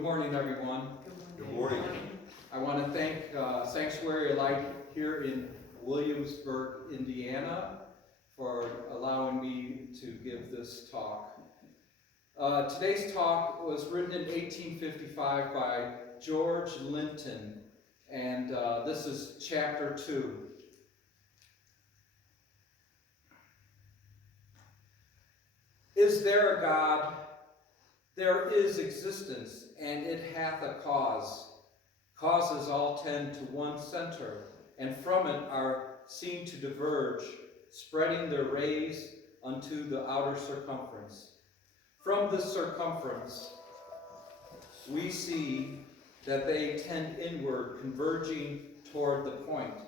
Good morning, everyone. Good morning. I want to thank Sanctuary Light here in Williamsburg, Indiana, for allowing me to give this talk. Today's talk was written in 1855 by George Linton, and this is chapter 2. Is there a God? There is existence, and it hath a cause. Causes all tend to one center, and from it are seen to diverge, spreading their rays unto the outer circumference. From this circumference, we see that they tend inward, converging toward the point,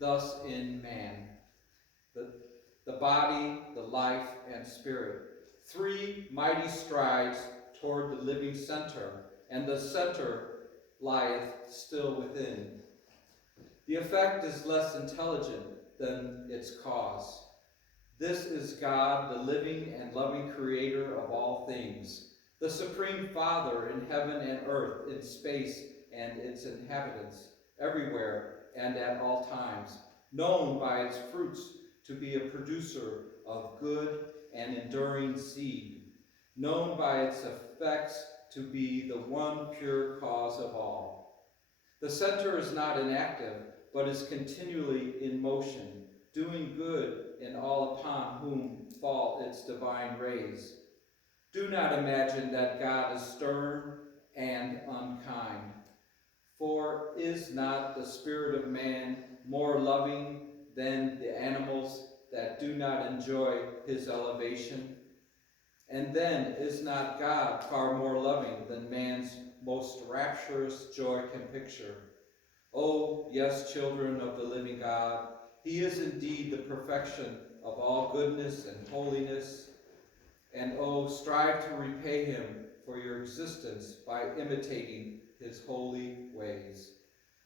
thus in man. The body, the life, and spirit. 3 mighty strides toward the living center, and the center lieth still within. The effect is less intelligent than its cause. This is God, the living and loving creator of all things, the supreme Father in heaven and earth, in space and its inhabitants, everywhere and at all times, known by its fruits to be a producer of good and enduring seed, known by its effects to be the one pure cause of all. The center is not inactive, but is continually in motion, doing good in all upon whom fall its divine rays. Do not imagine that God is stern and unkind, for is not the spirit of man more loving than the animals that do not enjoy his elevation? And then is not God far more loving than man's most rapturous joy can picture? Oh, yes, children of the living God, he is indeed the perfection of all goodness and holiness. And oh, strive to repay him for your existence by imitating his holy ways.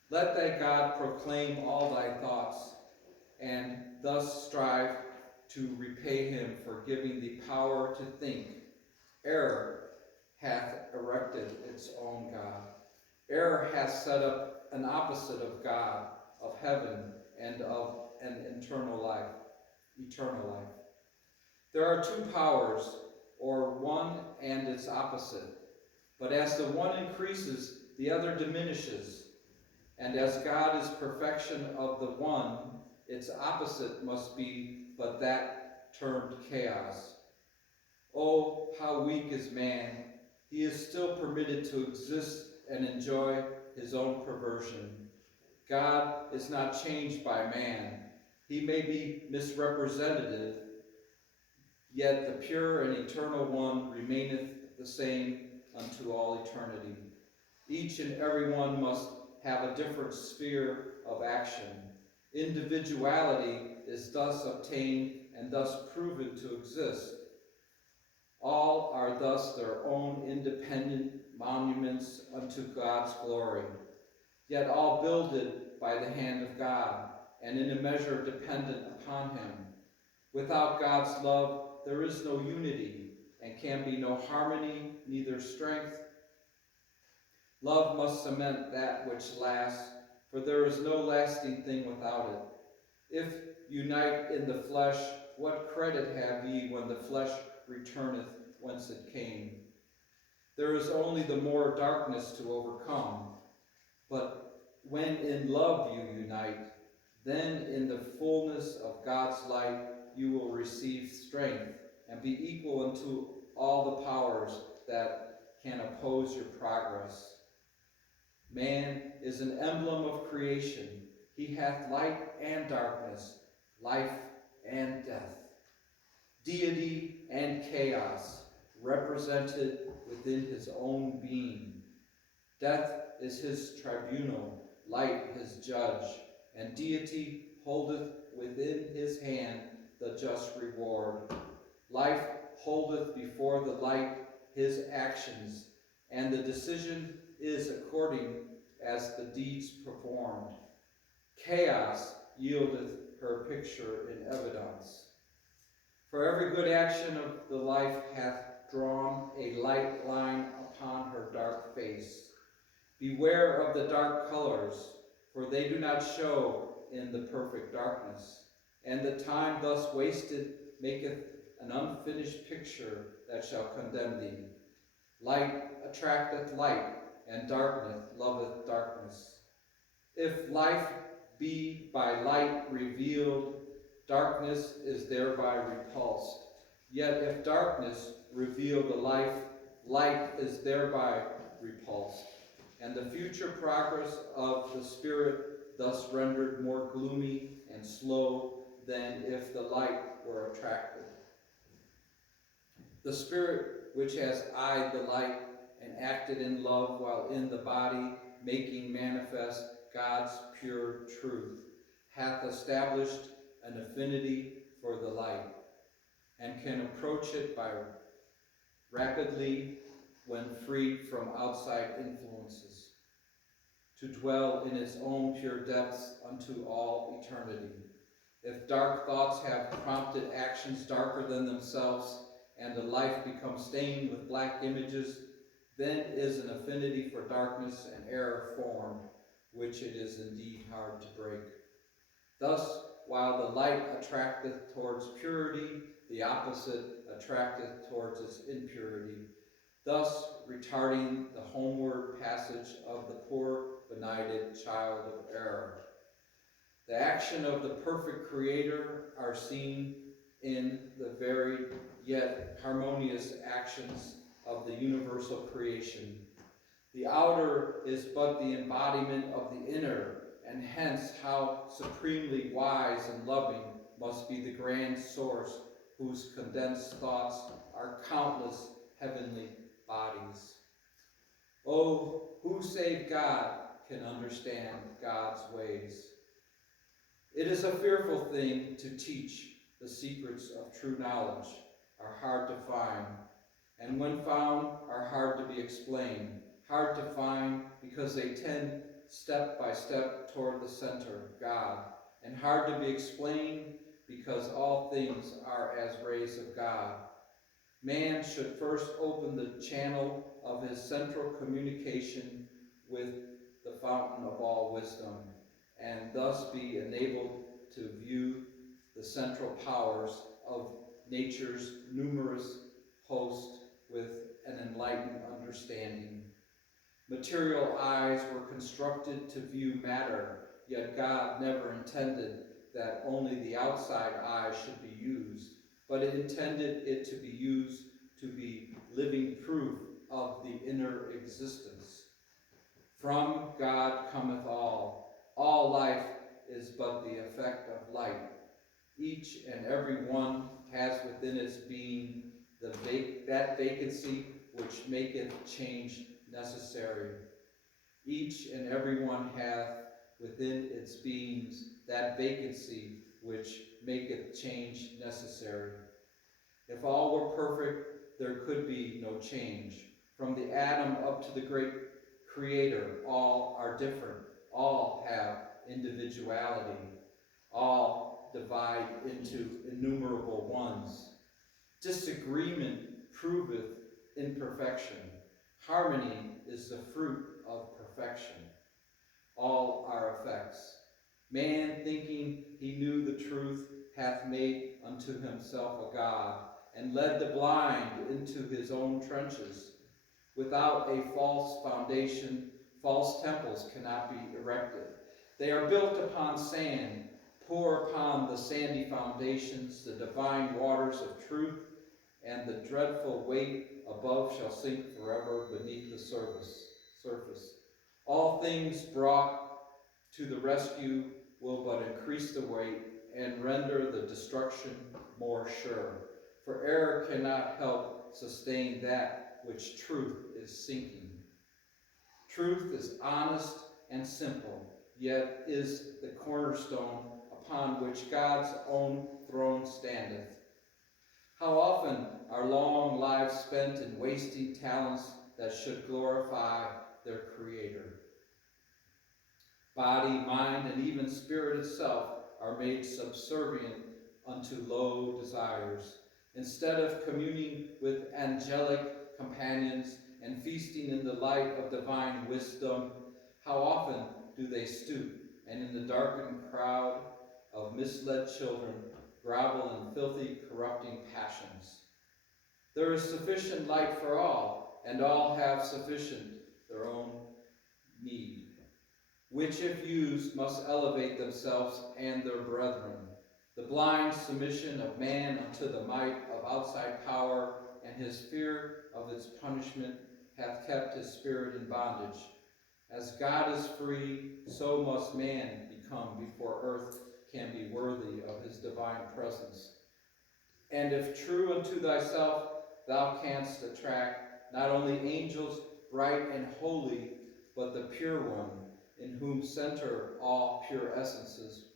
Let thy God proclaim all thy thoughts, and thus strive to repay him for giving thee power to think. Error hath erected its own God. Error hath set up an opposite of God, of heaven, and of an eternal life. There are 2 powers, or one and its opposite. But as the one increases, the other diminishes. And as God is perfection of the one, its opposite must be but that termed chaos. Oh, how weak is man! He is still permitted to exist and enjoy his own perversion. God is not changed by man. He may be misrepresented, yet the pure and eternal one remaineth the same unto all eternity. Each and every one must have a different sphere of action. Individuality is thus obtained and thus proven to exist. All are thus their own independent monuments unto God's glory, yet all builded by the hand of God, and in a measure dependent upon him. Without God's love, there is no unity, and can be no harmony, neither strength. Love must cement that which lasts, for there is no lasting thing without it. If unite in the flesh, what credit have ye when the flesh returneth whence it came? There is only the more darkness to overcome. But when in love you unite, then in the fullness of God's light you will receive strength and be equal unto all the powers that can oppose your progress. Man is an emblem of creation. He hath light and darkness, life and death, deity and chaos, represented within his own being. Death is his tribunal, light his judge, and deity holdeth within his hand the just reward. Life holdeth before the light his actions, and the decision is according as the deeds performed. Chaos yieldeth her picture in evidence. For every good action of the life hath drawn a light line upon her dark face. Beware of the dark colors, for they do not show in the perfect darkness. And the time thus wasted maketh an unfinished picture that shall condemn thee. Light attracteth light, and darkness loveth darkness. If life be by light revealed, darkness is thereby repulsed. Yet if darkness reveal the life, light is thereby repulsed. And the future progress of the Spirit thus rendered more gloomy and slow than if the light were attracted. The Spirit, which has eyed the light and acted in love while in the body, making manifest God's pure truth, hath established an affinity for the light, and can approach it by rapidly when freed from outside influences, to dwell in its own pure depths unto all eternity. If dark thoughts have prompted actions darker than themselves, and a life becomes stained with black images, then is an affinity for darkness and error formed, which it is indeed hard to break. Thus, while the light attracteth towards purity, the opposite attracteth towards its impurity, thus retarding the homeward passage of the poor benighted child of error. The action of the perfect Creator are seen in the varied yet harmonious actions of the universal creation. The outer is but the embodiment of the inner, and hence how supremely wise and loving must be the grand source whose condensed thoughts are countless heavenly bodies. Oh, who save God can understand God's ways? It is a fearful thing to teach. The secrets of true knowledge are hard to find, and when found are hard to be explained. Hard to find because they tend step by step toward the center, God, and hard to be explained because all things are as rays of God. Man should first open the channel of his central communication with the fountain of all wisdom, and thus be enabled to view the central powers of nature's numerous host with an enlightened understanding. Material eyes were constructed to view matter, yet God never intended that only the outside eye should be used, but it intended it to be used to be living proof of the inner existence. From God cometh all. All life is but the effect of light. Each and every one has within its being that vacancy which maketh change necessary. Each and every one hath within its beings that vacancy which maketh change necessary. If all were perfect, there could be no change. From the atom up to the great Creator, all are different. All have individuality. All divide into innumerable ones. Disagreement proveth imperfection. Harmony is the fruit of perfection. All are effects. Man, thinking he knew the truth, hath made unto himself a god, and led the blind into his own trenches. Without a false foundation, false temples cannot be erected. They are built upon sand. Pour upon the sandy foundations the divine waters of truth, and the dreadful weight above shall sink forever beneath the surface. All things brought to the rescue will but increase the weight and render the destruction more sure. For error cannot help sustain that which truth is sinking. Truth is honest and simple, yet is the cornerstone upon which God's own throne standeth. How often are long lives spent in wasting talents that should glorify their Creator? Body, mind, and even spirit itself are made subservient unto low desires. Instead of communing with angelic companions and feasting in the light of divine wisdom, how often do they stoop, and in the darkened crowd of misled children grovel in filthy, corrupting passions. There is sufficient light for all, and all have sufficient their own need, which if used must elevate themselves and their brethren. The blind submission of man unto the might of outside power, and his fear of its punishment hath kept his spirit in bondage. As God is free, so must man become before earth can be worthy of his divine presence. And if true unto thyself thou canst attract not only angels bright and holy, but the pure one, in whom center all pure essences,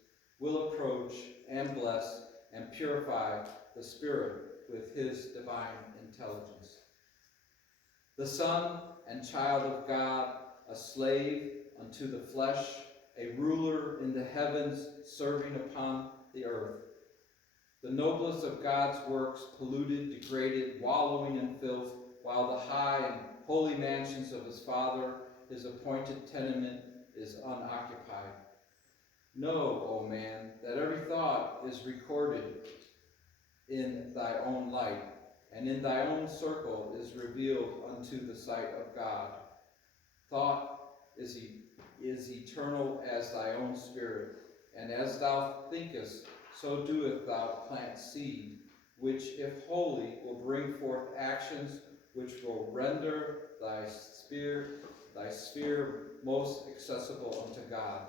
will approach and bless and purify the spirit with his divine intelligence. The Son and child of God, a slave unto the flesh, a ruler in the heavens, serving upon the earth. The noblest of God's works, polluted, degraded, wallowing in filth, while the high and holy mansions of his Father, his appointed tenement, is unoccupied. Know, O man, that every thought is recorded in thy own light, and in thy own circle is revealed unto the sight of God. Thought is eternal as thy own spirit, and as thou thinkest, so doeth thou plant seed, which, if holy, will bring forth actions which will render thy sphere most acceptable unto God.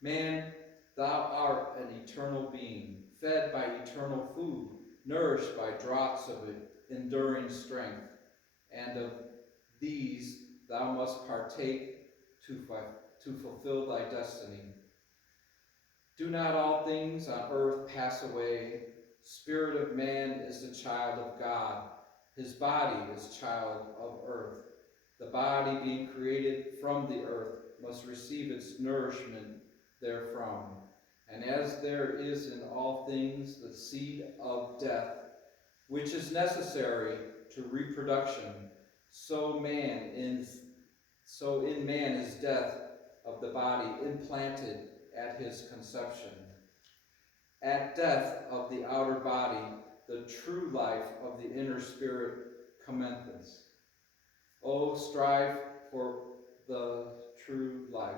Man, thou art an eternal being, fed by eternal food, nourished by draughts of enduring strength, and of these thou must partake to fulfill thy destiny. Do not all things on earth pass away? Spirit of man is the child of God. His body is child of earth. The body being created from the earth must receive its nourishment therefrom. And as there is in all things the seed of death, which is necessary to reproduction, so in man is death of the body implanted at his conception. At death of the outer body, the true life of the inner spirit commenceth. O strive for the true life.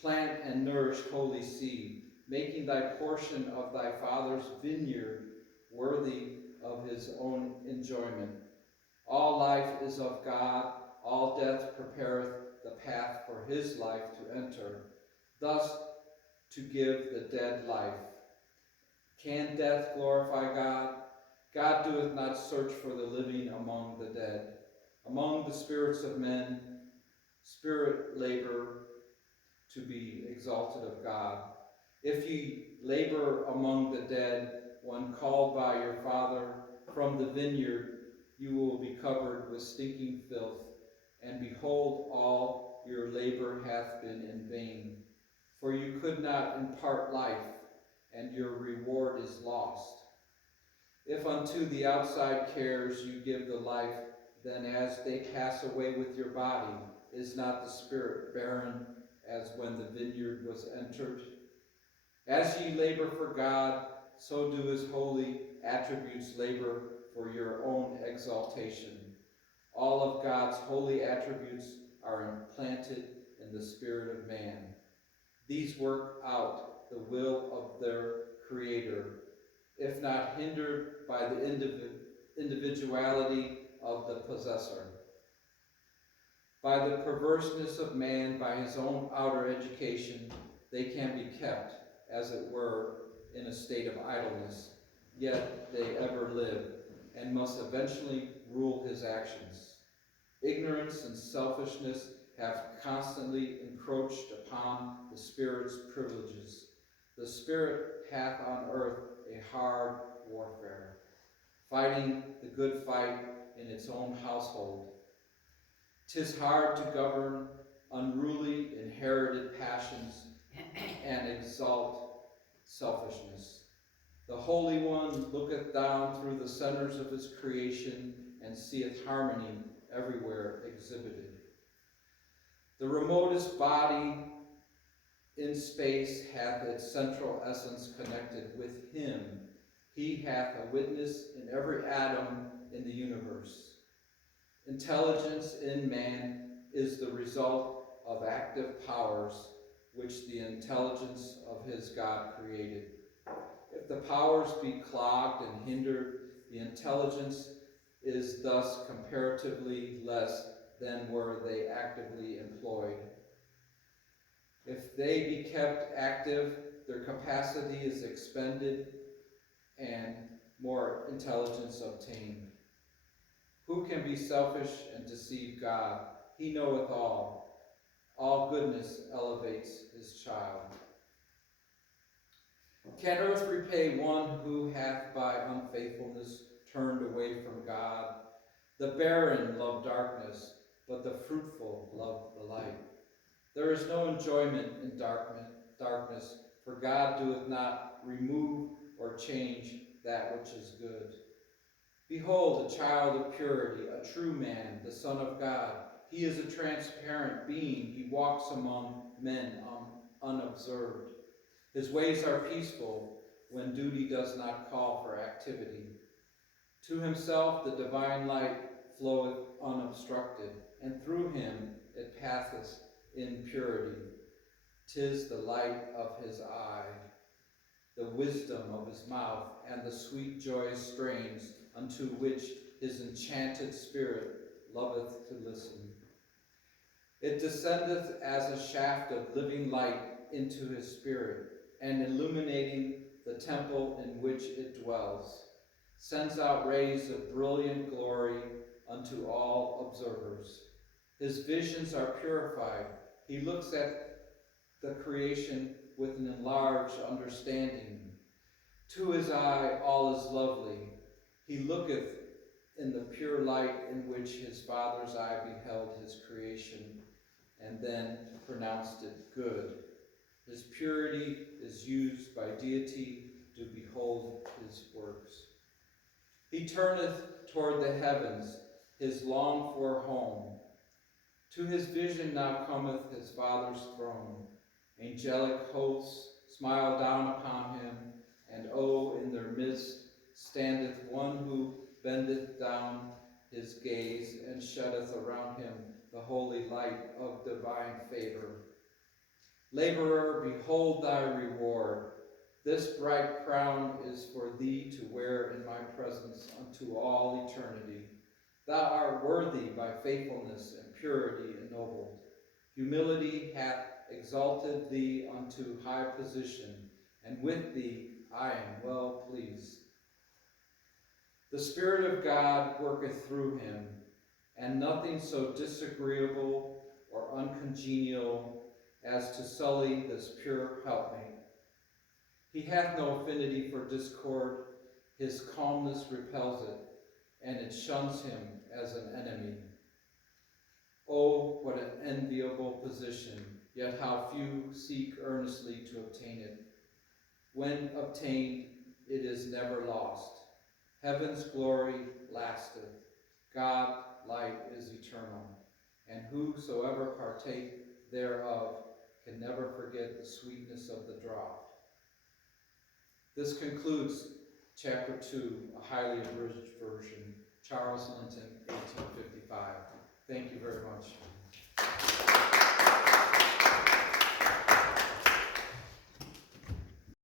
Plant and nourish holy seed, making thy portion of thy Father's vineyard worthy of his own enjoyment. All life is of God, all death prepareth the path for his life to enter, thus to give the dead life. Can death glorify God? God doeth not search for the living among the dead. Among the spirits of men, spirit labor to be exalted of God. If ye labor among the dead, when called by your Father from the vineyard, you will be covered with stinking filth, and behold, all your labor hath been in vain. For you could not impart life, and your reward is lost. If unto the outside cares you give the life, then as they pass away with your body, is not the spirit barren as when the vineyard was entered? As ye labor for God, so do his holy attributes labor for your own exaltation. All of God's holy attributes are implanted in the spirit of man. These work out the will of their Creator, if not hindered by the individuality of the possessor. By the perverseness of man, by his own outer education, they can be kept, as it were, in a state of idleness, yet they ever live, and must eventually rule his actions. Ignorance and selfishness have constantly encroached upon the Spirit's privileges. The Spirit hath on earth a hard warfare, fighting the good fight in its own household. 'Tis hard to govern unruly inherited passions and exalt selfishness. The Holy One looketh down through the centers of his creation, and seeth harmony everywhere exhibited. The remotest body in space hath its central essence connected with him. He hath a witness in every atom in the universe. Intelligence in man is the result of active powers which the intelligence of his God created. If the powers be clogged and hindered, the intelligence is thus comparatively less than were they actively employed. If they be kept active, their capacity is expended and more intelligence obtained. Who can be selfish and deceive God? He knoweth all. All goodness elevates his child. Can earth repay one who hath by unfaithfulness turned away from God? The barren love darkness, but the fruitful love the light. There is no enjoyment in darkness, for God doeth not remove or change that which is good. Behold, a child of purity, a true man, the Son of God. He is a transparent being. He walks among men unobserved. His ways are peaceful when duty does not call for activity. To himself the divine light floweth unobstructed, and through him it passeth in purity. 'Tis the light of his eye, the wisdom of his mouth, and the sweet joyous strains unto which his enchanted spirit loveth to listen. It descendeth as a shaft of living light into his spirit, and illuminating the temple in which it dwells, sends out rays of brilliant glory unto all observers. His visions are purified. He looks at the creation with an enlarged understanding. To his eye all is lovely. He looketh in the pure light in which his Father's eye beheld his creation, and then pronounced it good. His purity is used by deity to behold his works. He turneth toward the heavens, his longed-for home. To his vision now cometh his Father's throne. Angelic hosts smile down upon him, and in their midst standeth one who bendeth down his gaze, and sheddeth around him the holy light of divine favor. Laborer, behold thy reward. This bright crown is for thee to wear in my presence unto all eternity. Thou art worthy by faithfulness and purity ennobled. Humility hath exalted thee unto high position, and with thee I am well pleased. The Spirit of God worketh through him, and nothing so disagreeable or uncongenial as to sully this pure helpmate. He hath no affinity for discord. His calmness repels it, and it shuns him as an enemy. Oh, what an enviable position, yet how few seek earnestly to obtain it. When obtained, it is never lost. Heaven's glory lasteth. God light is eternal, and whosoever partake thereof can never forget the sweetness of the draught. This concludes chapter 2, a highly abridged version, Charles Linton, 1855. Thank you very much.